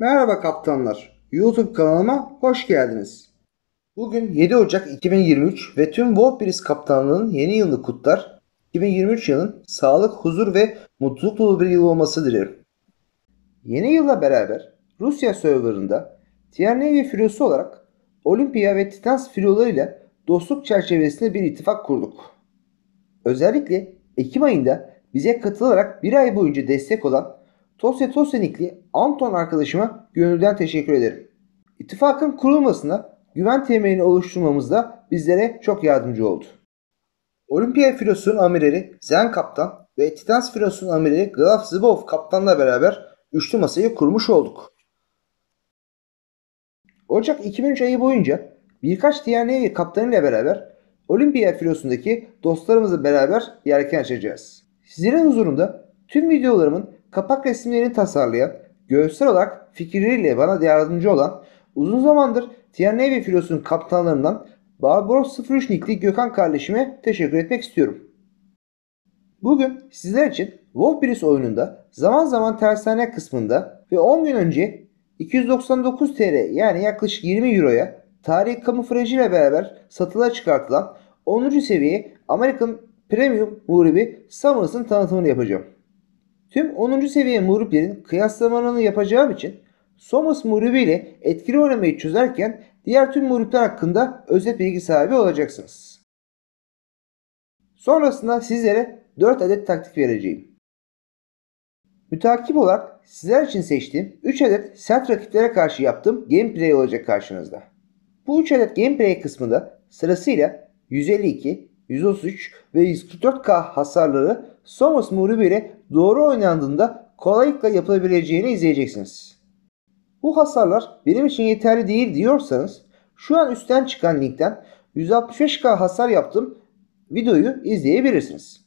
Merhaba kaptanlar. YouTube kanalıma hoş geldiniz. Bugün 7 Ocak 2023 ve tüm Wolfbris kaptanlığının yeni yılını kutlar. 2023 yılın sağlık, huzur ve mutluluk dolu bir yıl olması dilerim. Yeni yılla beraber Rusya serverında Tierney filosu olarak Olympia ve Titans filolarıyla dostluk çerçevesinde bir ittifak kurduk. Özellikle Ekim ayında bize katılarak bir ay boyunca destek olan Tosya Tosenikli Anton arkadaşıma gönülden teşekkür ederim. İttifakın kurulmasına güven temelini oluşturmamızda bizlere çok yardımcı oldu. Olimpiya filosunun amirali Zen Kaptan ve Titans filosunun amirali Graf Zubov Kaptan'la beraber üçlü masayı kurmuş olduk. Ocak 2003 ayı boyunca birkaç diğer Navy kaptanıyla beraber Olimpiya filosundaki dostlarımızla beraber yelken açacağız. Sizlerin huzurunda tüm videolarımın kapak resimlerini tasarlayan, görsel olarak fikirleriyle bana yardımcı olan, uzun zamandır TR filosunun kaptanlarından Barbaros 03 nickli Gökhan kardeşime teşekkür etmek istiyorum. Bugün sizler için Wolfbris oyununda zaman zaman tersane kısmında ve 10 gün önce 299 TL yani yaklaşık 20 Euro'ya tarihi kamuflajı ile beraber satılığa çıkartılan 10. seviye American Premium muhribi Summers'ın tanıtımını yapacağım. Tüm 10. seviye muhriplerin kıyaslamalarını yapacağım için Summers muhribi ile etkili oynamayı çözerken diğer tüm muhripler hakkında özet bilgi sahibi olacaksınız. Sonrasında sizlere 4 adet taktik vereceğim. Mütakip olarak sizler için seçtiğim 3 adet sert rakiplere karşı yaptığım gameplay olacak karşınızda. Bu 3 adet gameplay kısmında sırasıyla 152, 133 ve 144K hasarları Somos Murubi ile doğru oynandığında kolaylıkla yapılabileceğini izleyeceksiniz. Bu hasarlar benim için yeterli değil diyorsanız şu an üstten çıkan linkten 165K hasar yaptığım videoyu izleyebilirsiniz.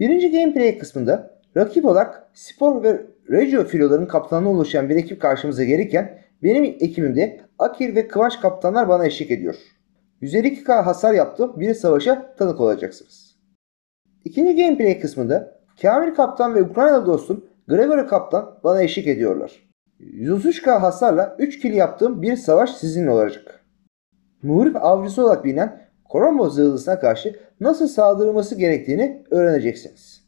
Birinci gameplay kısmında rakip olarak Spor ve Regio filoların kaptanlığı oluşan bir ekip karşımıza gelirken benim ekibimde Akir ve Kıvanç kaptanlar bana eşlik ediyor. 152K hasar yaptığım bir savaşa tanık olacaksınız. İkinci gameplay kısmında Kamil kaptan ve Ukraynalı dostum Gregory kaptan bana eşlik ediyorlar. 133K hasarla 3 kill yaptığım bir savaş sizinle olacak. Muhrip avcısı olarak bilinen Korombo zırhlısına karşı nasıl saldırılması gerektiğini öğreneceksiniz.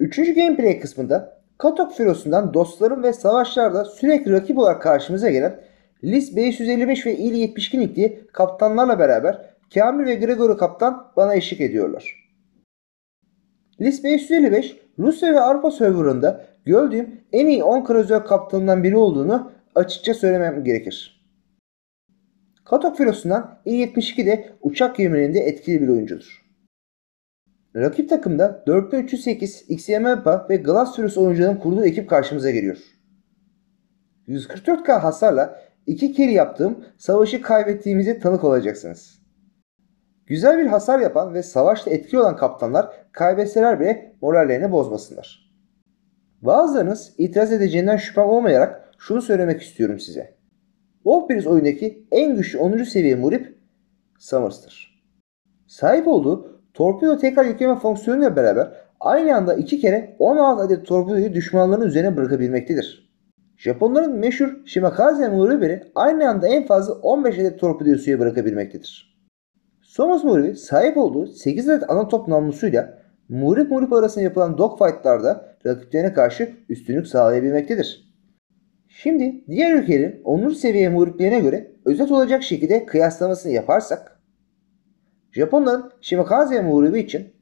Üçüncü gameplay kısmında Katok filosundan dostlarım ve savaşlarda sürekli rakip olarak karşımıza gelen Lis 555 ve İl 72 nickli kaptanlarla beraber Kamil ve Gregory kaptan bana eşlik ediyorlar. Lis 555 Rusya ve Avrupa serverında gördüğüm en iyi 10 kruzör kaptanından biri olduğunu açıkça söylemem gerekir. Katok filosundan İl-72 de uçak gemilerinde etkili bir oyuncudur. Rakip takımda 4308, XYMPA ve Glacius oyuncuların kurduğu ekip karşımıza geliyor. 144K hasarla 2 kill yaptığım savaşı kaybettiğimize tanık olacaksınız. Güzel bir hasar yapan ve savaşta etkili olan kaptanlar kaybetseler bile morallerini bozmasınlar. Bazılarınız itiraz edeceğinden şüphem olmayarak şunu söylemek istiyorum size. Wolfbris oyundaki en güçlü 10. seviye muhrip Summers'tır. Sahip olduğu torpido tekrar yükleme fonksiyonuyla beraber aynı anda 2 kere 16 adet torpidoyu düşmanların üzerine bırakabilmektedir. Japonların meşhur Shimakaze muhribi aynı anda en fazla 15 adet torpidoyu suya bırakabilmektedir. Somos muhribi sahip olduğu 8 adet ana top namlusuyla muhrip arasında yapılan dogfightlarda rakiplerine karşı üstünlük sağlayabilmektedir. Şimdi diğer ülkelerin 10. seviye muhriplerine göre özet olacak şekilde kıyaslamasını yaparsak Japonların Shimakaze muhribi için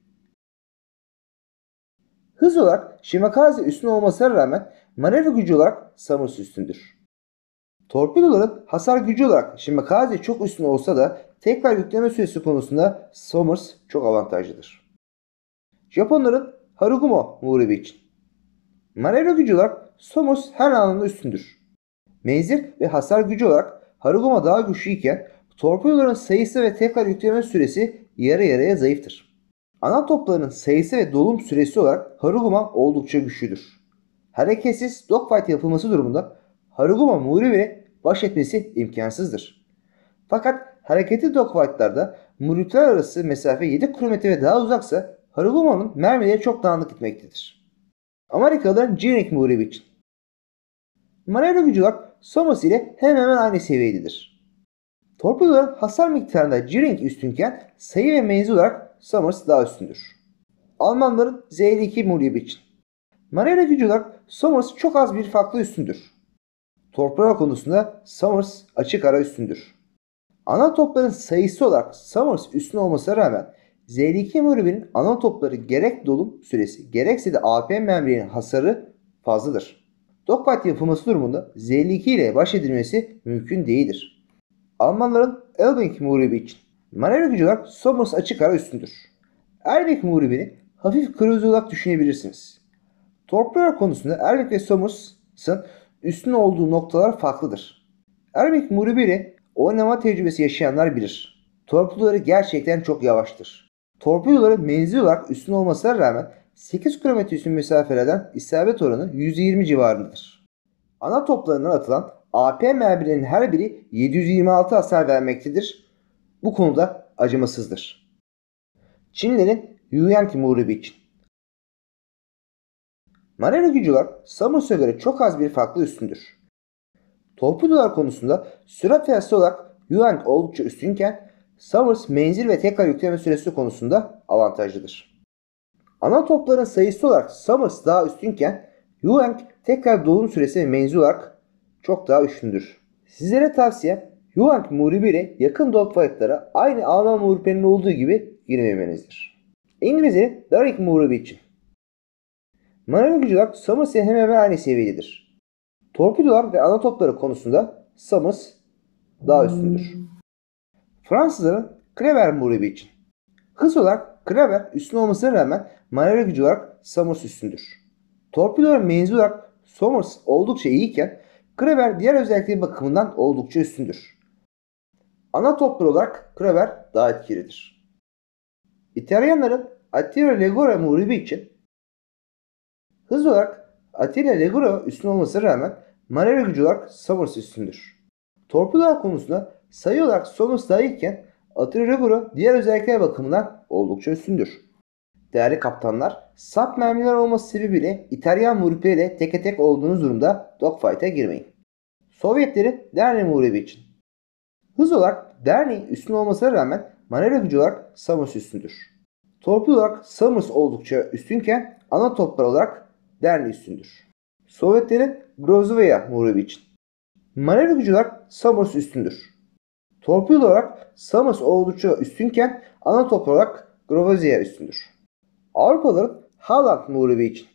hız olarak Shimakaze üstün olmasına rağmen manevra gücü olarak Summers üstündür. Torpidoların hasar gücü olarak Shimakaze çok üstün olsa da tekrar yükleme süresi konusunda Summers çok avantajlıdır. Japonların Harugumo muhribi için manevra gücü olarak Summers her anlamda üstündür. Menzil ve hasar gücü olarak Harugumo daha güçlü iken torpidoların sayısı ve tekrar yükleme süresi yarı yarıya zayıftır. Ana toplarının sayısı ve dolum süresi olarak Haruguma oldukça güçlüdür. Hareketsiz dogfight yapılması durumunda Haruguma muhribi ile baş etmesi imkansızdır. Fakat hareketli dogfightlarda muhripler arası mesafe 7 km ve daha uzaksa Haruguma'nın mermileri çok dağınık gitmektedir. Amerikalıların G-Rank muhribi için Manevra gücü olarak Somers ile hemen hemen aynı seviyededir. Torpidoların hasar miktarında Göring üstünken sayı ve menzil olarak Somers daha üstündür. Almanların Z52 muhrebi için. Manevra gücü olarak Somers çok az bir farklı üstündür. Torpidolar konusunda Somers açık ara üstündür. Ana topların sayısı olarak Somers üstün olmasına rağmen Z52 muhrebinin ana topları gerek dolum süresi gerekse de AP membrinin hasarı fazladır. Dogfight yapılması durumunda Z52 ile baş edilmesi mümkün değildir. Almanların Elbing muhrebi için manevra gücü olarak Somers açık ara üstündür. Elbing muhrebini hafif cruiser olarak düşünebilirsiniz. Torpidolar konusunda Elbing ve Somers'ın üstün olduğu noktalar farklıdır. Elbing muhrebi ile oynama tecrübesi yaşayanlar bilir. Torpidoları gerçekten çok yavaştır. Torpidoları menzil olarak üstün olmasına rağmen 8 km üstün mesafelerden isabet oranı %20 civarındadır. Ana toplarından atılan AP mermilerinin her biri 726 hasar vermektedir. Bu konuda acımasızdır. Çinlilerin Yueyang muhrebi için. Manevra gücü olarak Somers'a göre çok az bir farklı üstündür. Torpidolar konusunda sürat ve hızı olarak Yueyang oldukça üstünken Somers menzil ve tekrar yükleme süresi konusunda avantajlıdır. Ana topların sayısı olarak Somers daha üstünken Yueyang tekrar dolum süresi ve menzil olarak çok daha üstündür. Sizlere tavsiyem Yueyang muhrebi ile yakın dogfightlara aynı Alman muhrebinin olduğu gibi girmemenizdir. İngilizlerin Daring muhrebi için. Manevra gücü olarak Somers ile hemen hemen aynı seviyededir. Torpidolar ve ana topları konusunda Somers daha üstündür. Fransızların Kleber muhrebi için. Hız olarak Kleber üstün olmasına rağmen manevra gücü olarak Somers üstündür. Torpidoların menzil olarak Somers oldukça iyiyken Kleber diğer özellikleri bakımından oldukça üstündür. Ana toplar olarak Kleber daha etkilidir. İtalyanların Attila Leggero muhrebi için hız olarak Attila Leggero üstün olmasına rağmen manevra gücü olarak Somers üstündür. Torpidolar konusunda sayı olarak Somers daha iyiyken Attila Leggero diğer özellikler bakımından oldukça üstündür. Değerli kaptanlar, sap mermiler olması sebebiyle İtalyan muhrepleriyle teke tek olduğunuz durumda dogfight'a girmeyin. Sovyetlerin Derny muhrebi için. Hız olarak Derny üstün olmasına rağmen manevra gücü olarak Somers üstündür. Torpido olarak Somers oldukça üstünken ana toplar olarak Derny üstündür. Sovyetlerin Grozovaya muhrebi için. Manevra gücü olarak Somers üstündür. Torpido olarak Somers oldukça üstünken ana toplar olarak Grozovaya üstündür. Avrupalıların Haaland muhrebi için.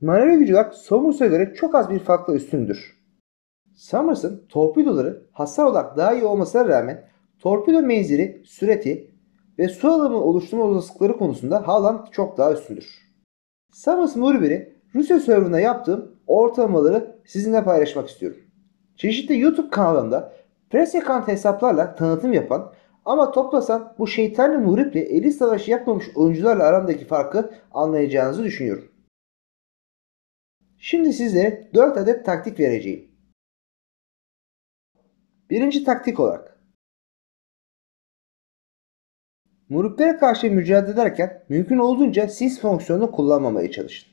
Manevra gücü olarak Somers'a göre çok az bir farkla üstündür. Somers'ın torpidoları hasar olarak daha iyi olmasına rağmen torpido menzili, sürati ve su alımı oluşturma olasılıkları konusunda Haaland çok daha üstündür. Somers muhrebini Rusya serverında yaptığım ortalamaları sizinle paylaşmak istiyorum. Çeşitli YouTube kanallarında press account hesaplarla tanıtım yapan ama toplasan bu şeytanlı muhreple eli savaşı yapmamış oyuncularla aramdaki farkı anlayacağınızı düşünüyorum. Şimdi size 4 adet taktik vereceğim. Birinci taktik olarak muhreplere karşı mücadele ederken mümkün olduğunca sis fonksiyonunu kullanmamaya çalışın.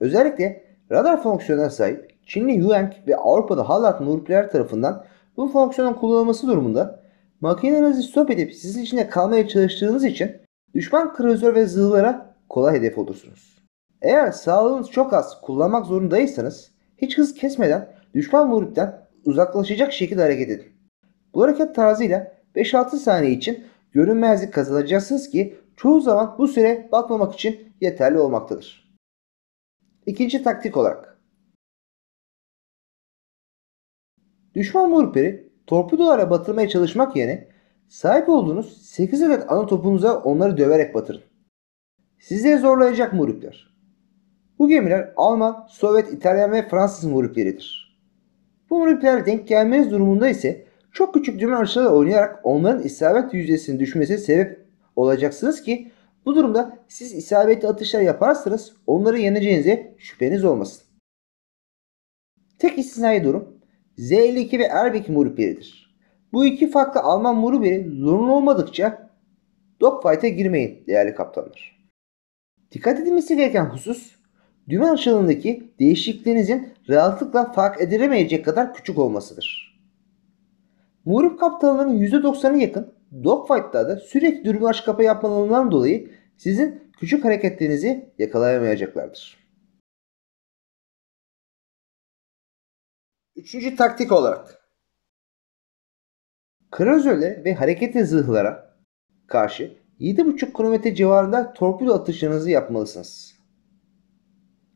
Özellikle radar fonksiyonuna sahip Çinli Yueyang ve Avrupa'da Haaland muhrepler tarafından bu fonksiyonun kullanılması durumunda makinenizi stop edip sizin içinde kalmaya çalıştığınız için düşman kruzör ve zırhlara kolay hedef olursunuz. Eğer sağlığınız çok az kullanmak zorundaysanız hiç hız kesmeden düşman muhrepten uzaklaşacak şekilde hareket edin. Bu hareket tarzıyla 5-6 saniye için görünmezlik kazanacaksınız ki çoğu zaman bu süre batmamak için yeterli olmaktadır. İkinci taktik olarak düşman muhrepleri torpidolara batırmaya çalışmak yerine sahip olduğunuz 8 adet ana topunuza onları döverek batırın. Sizleri zorlayacak muhrepler. Bu gemiler Alman, Sovyet, İtalyan ve Fransız muhrepleridir. Bu muhreplere denk gelmeniz durumunda ise çok küçük dümen aşağıda oynayarak onların isabet yüzdesinin düşmesine sebep olacaksınız ki bu durumda siz isabetli atışlar yaparsanız onları yeneceğinize şüpheniz olmasın. Tek istisnai durum Z52 ve Erbek muhrepleridir. Bu iki farklı Alman muhrepleri zorunlu olmadıkça dogfight'a girmeyin değerli kaptanlar. Dikkat edilmesi gereken husus dümen açılımındaki değişikliğinizin rahatlıkla fark edilemeyecek kadar küçük olmasıdır. Muhrip kaptanların %90'ı yakın dogfight'larda sürekli dürbün aç kapa yapmalarından dolayı sizin küçük hareketlerinizi yakalayamayacaklardır. Üçüncü taktik olarak kruzerlere ve hareketli zırhlara karşı 7,5 km civarında torpido atışlarınızı yapmalısınız.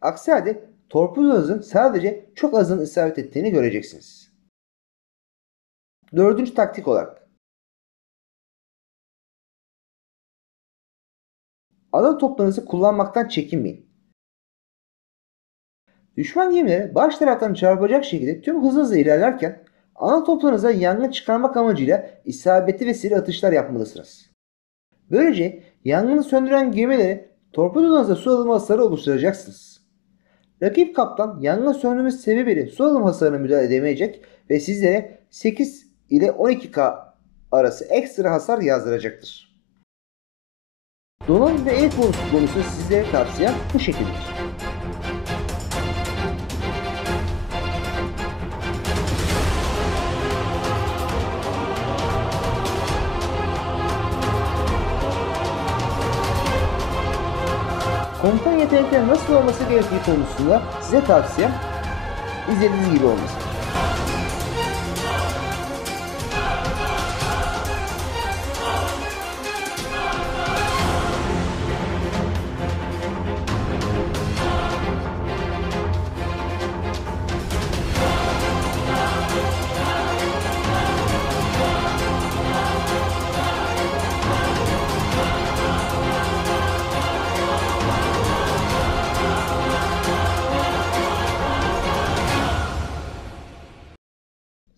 Aksi halde torpidonuzun sadece çok azın isabet ettiğini göreceksiniz. Dördüncü taktik olarak ana toplarınızı kullanmaktan çekinmeyin. Düşman gemileri baş taraftan çarpacak şekilde tüm hızınızla ilerlerken ana toplarınıza yangın çıkarmak amacıyla isabetli ve seri atışlar yapmalısınız. Böylece yangını söndüren gemileri torpidonuzla su alımı hasarı oluşturacaksınız. Rakip kaptan yangın söndürme sebebiyle su alım hasarına müdahale edemeyecek ve sizlere 8 ile 12K arası ekstra hasar yazdıracaktır. Donanım ve el konusu sizlere tavsiyem bu şekildedir. Komutan yetenekleri nasıl olması gerektiği konusunda size tavsiyem izlediğiniz gibi olması.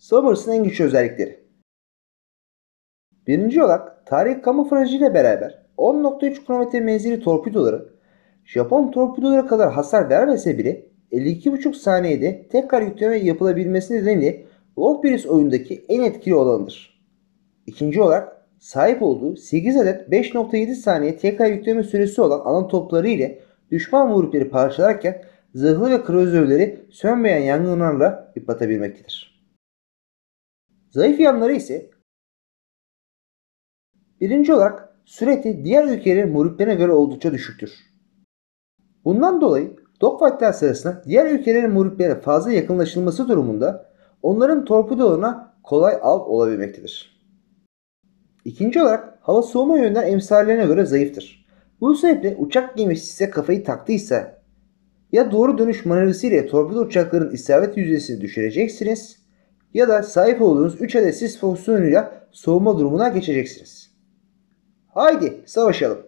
Sobers'ın en güçlü özellikleri. Birinci olarak tarihi kamuflajı ile beraber 10.3 km menzili torpidoları Japon torpidolara kadar hasar vermese bile 52,5 saniyede tekrar yükleme yapılabilmesi nedeniyle Warfaris oyundaki en etkili olanıdır. İkinci olarak sahip olduğu 8 adet 5.7 saniye tekrar yükleme süresi olan alan topları ile düşman muhripleri parçalarken zırhlı ve kruzerleri sönmeyen yangınlarla yıpratabilmektedir. Zayıf yanları ise birinci olarak süreti diğer ülkelerin muhriplerine göre oldukça düşüktür. Bundan dolayı dogfight'ler sırasında diğer ülkelerin muhriplerine fazla yakınlaşılması durumunda onların torpidolarına kolay av olabilmektedir. İkinci olarak hava soğuma yönünden emsallerine göre zayıftır. Bu sebeple uçak gemisi size kafayı taktıysa ya doğru dönüş manevrası ile torpido uçakların isabet yüzdesini düşüreceksiniz ya da sahip olduğunuz 3 adet sis pozisyonuyla soğuma durumuna geçeceksiniz. Haydi savaşalım.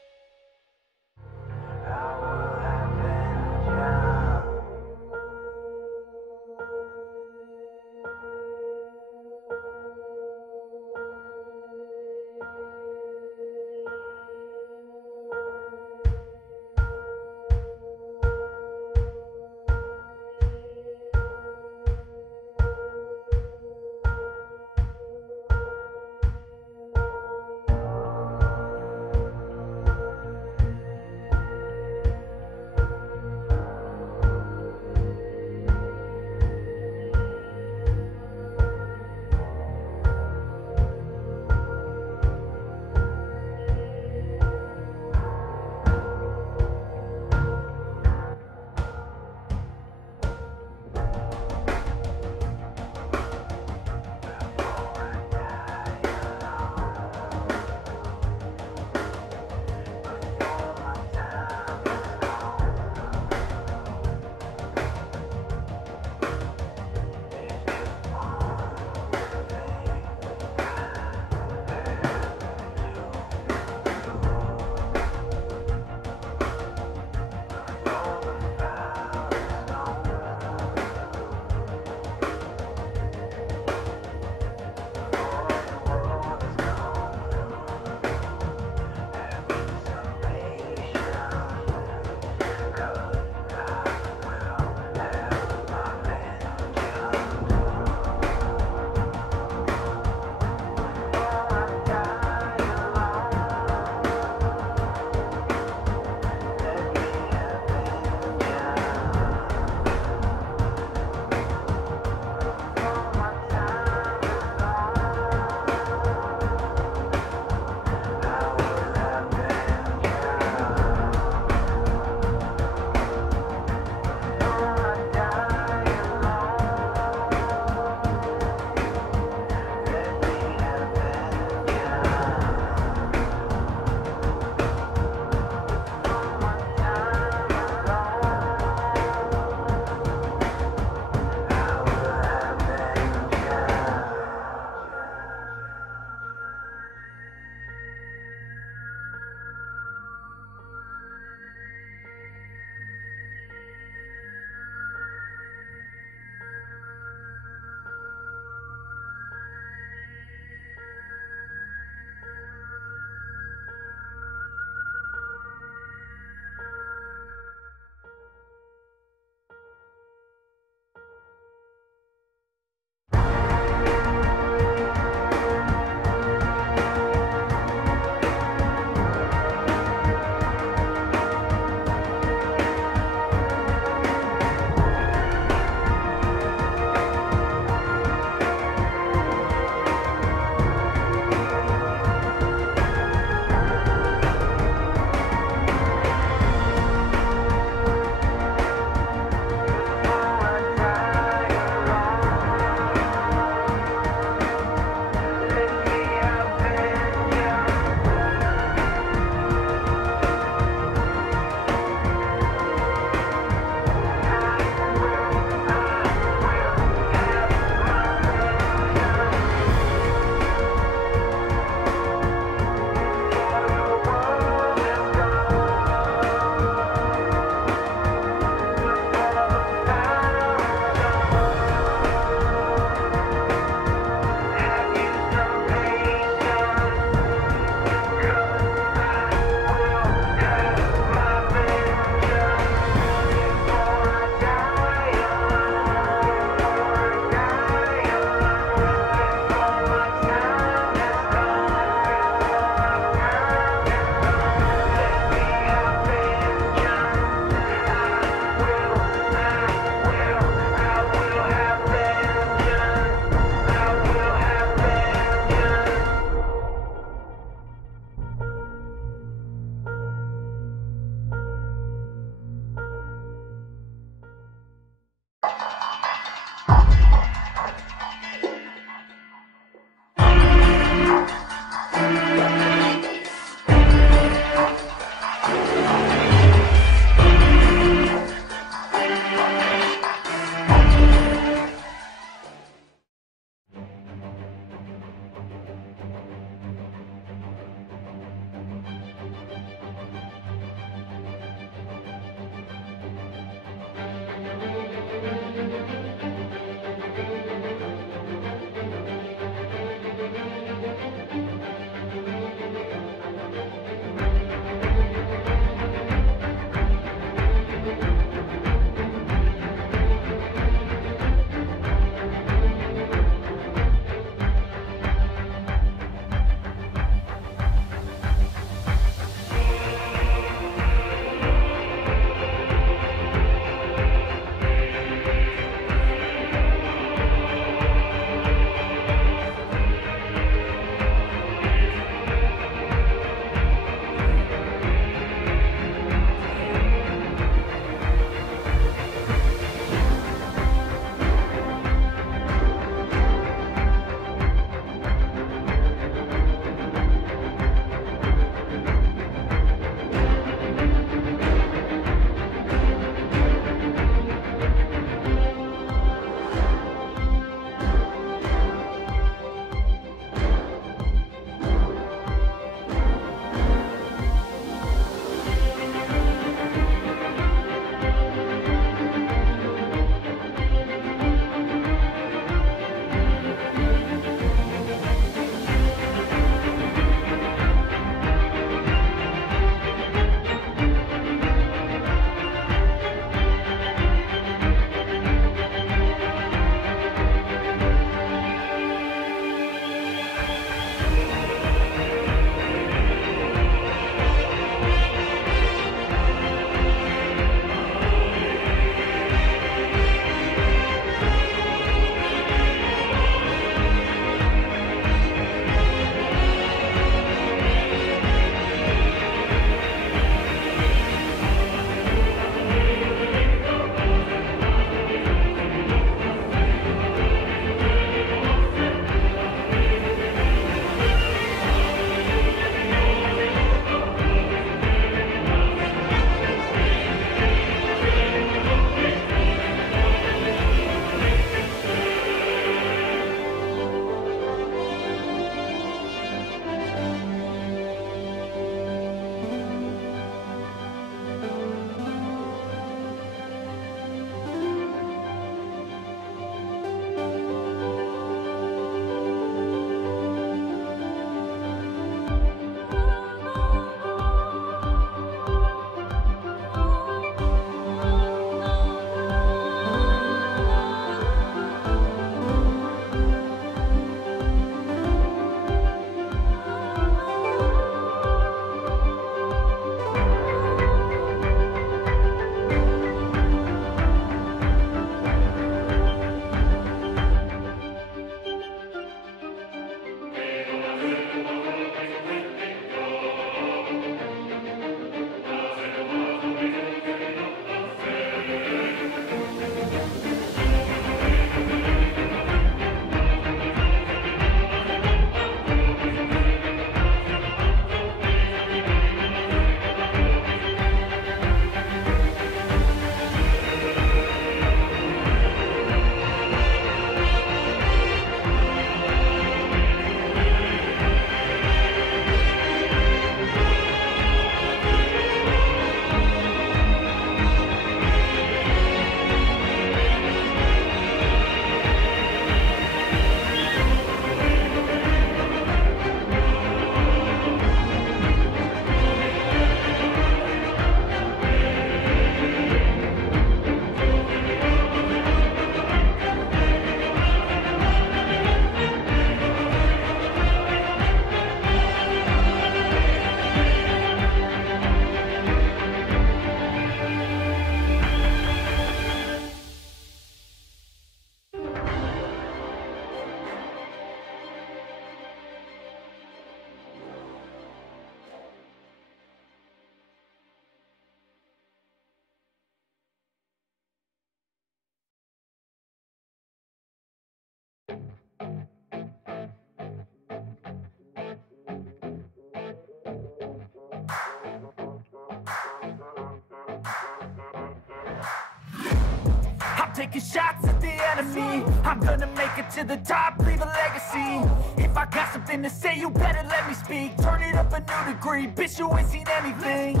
taking shots at the enemy. I'm gonna make it to the top, leave a legacy. If I got something to say, you better let me speak. Turn it up a new degree, bitch, you ain't seen anything.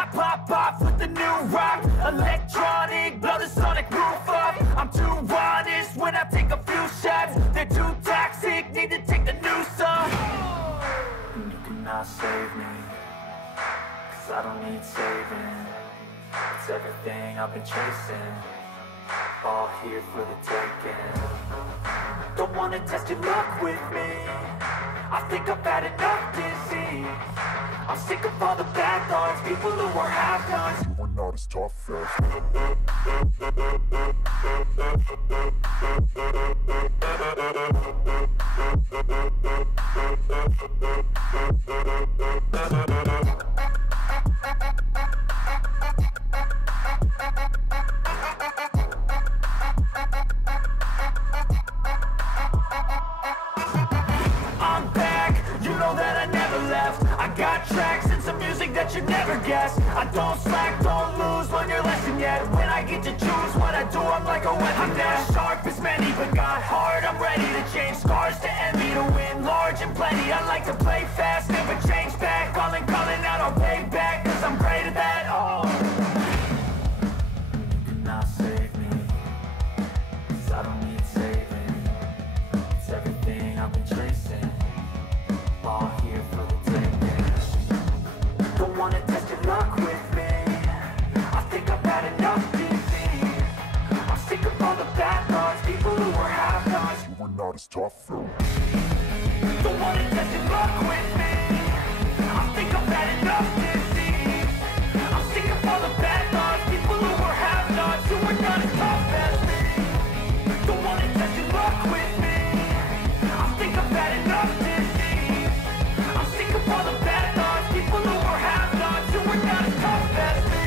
I pop off with the new rock, electronic, blow the sonic roof up. I'm too honest when I take a few shots. They're too toxic, need to take the noose off. And you cannot save me, 'cause I don't need saving. It's everything I've been chasing, all here for the taking. Don't wanna test your luck with me, I think I've had enough disease. I'm sick of all the bad thoughts, people who are half-nots. You are not as tough as I'm back, you know that I never left. I got tracks and some music that you never guessed. I don't slack, don't lose, learn your lesson yet. When I get to choose what I do, I'm like a weapon. I'm not as sharp as many, but got heart. I'm ready to change scars to envy, to win large and plenty. I like to play fast, never change back. Calling out, I'll pay back, 'cause I'm great at that. Oh, you cannot save me, 'cause I don't need saving. It's everything I've been chasing, all here for the taking. Don't wanna test your luck with me, I think I've had enough disease. I'm sick of all the bad thoughts, people who are half-nots. You were not as tough though. Don't wanna test your luck with me, I think I've had enough disease. I'm sick of all the bad thoughts, people who are half-nots. You were not as tough as me. Don't wanna test your luck with me, I think I've had enough disease. I'm sick of all the bad thoughts, people who are half-nots. You were not as tough as me.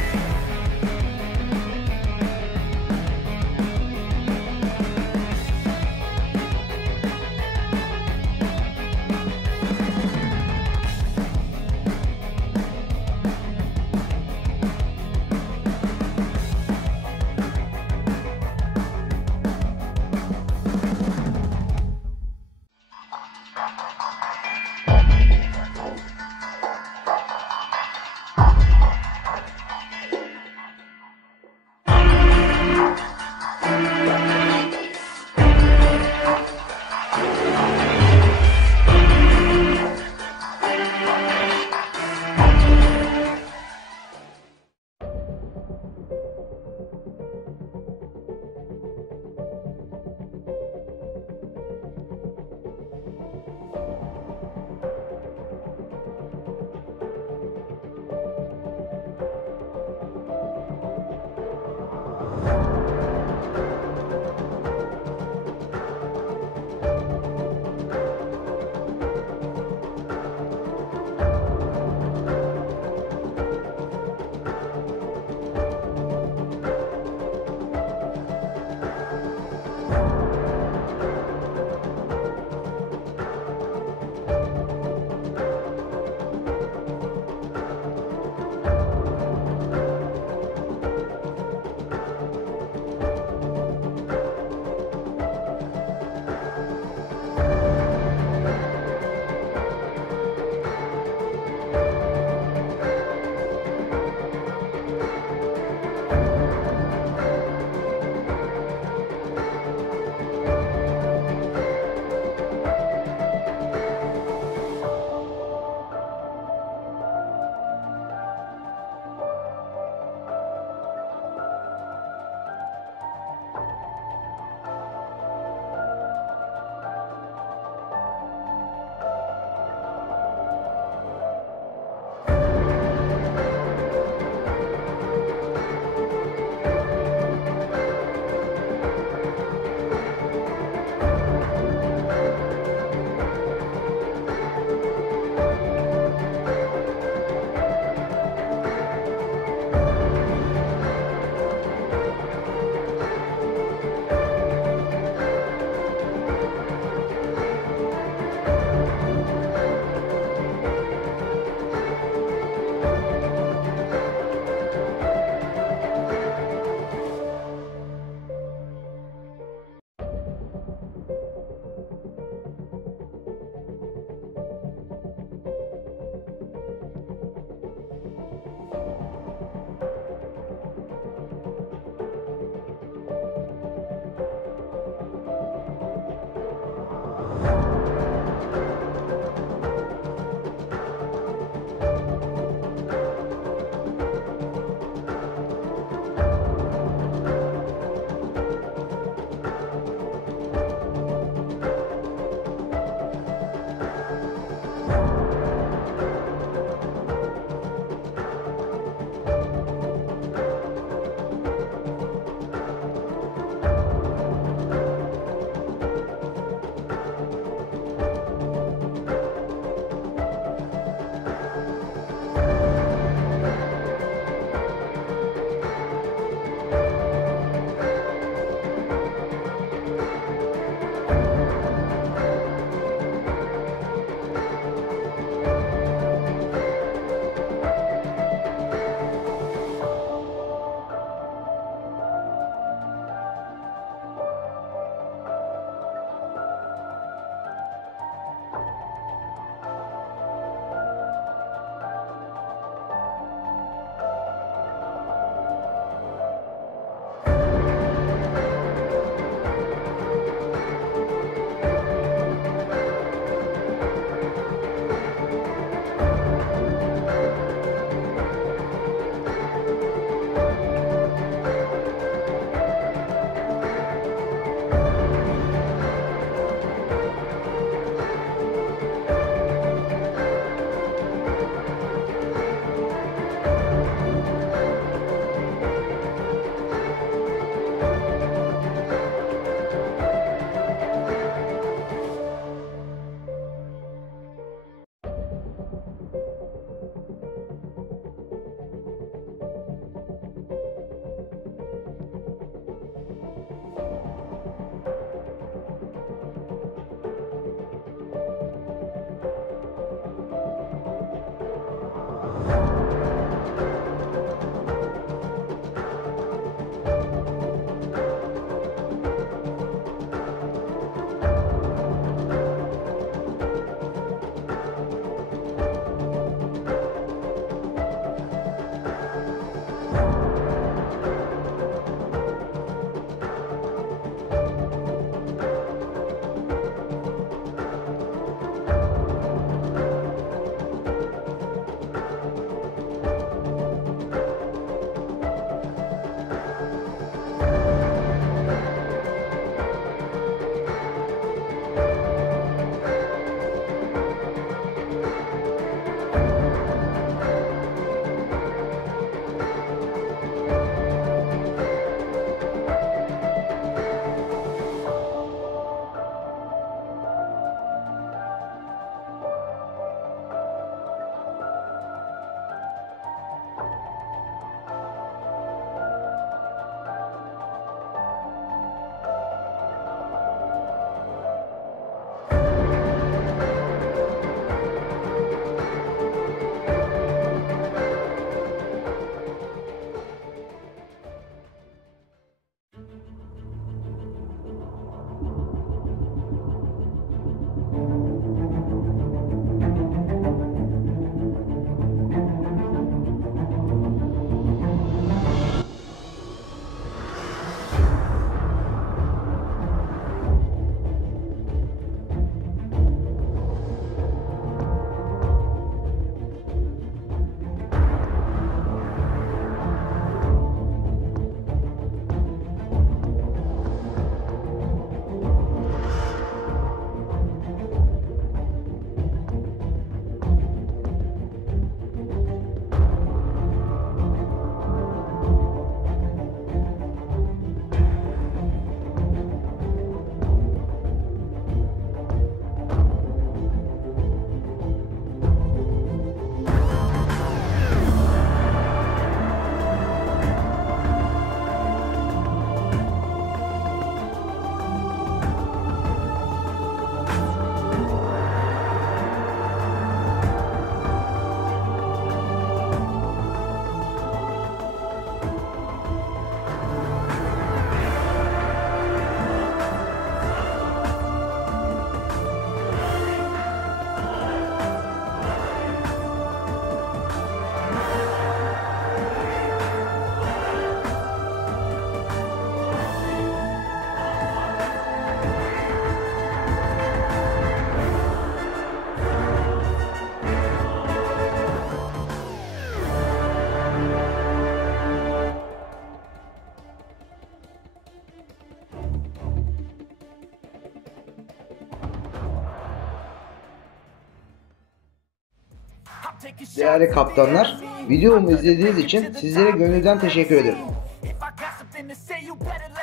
Değerli kaptanlar, videomu izlediğiniz için sizlere gönülden teşekkür ederim.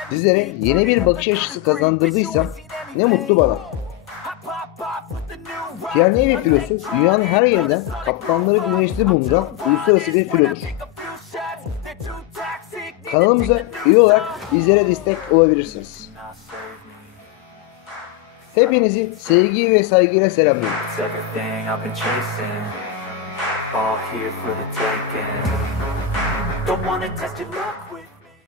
Sizlere yeni bir bakış açısı kazandırdıysam ne mutlu bana. Pierre Navy filosu dünyanın her yerinden kaptanları güneşli bulunduran uluslararası bir filodur. Kanalımıza üye olarak bizlere destek olabilirsiniz. Hepinizi sevgi ve saygıyla selamlıyorum. It's everything I've been chasing, all here for the taking. Don't wanna test your luck,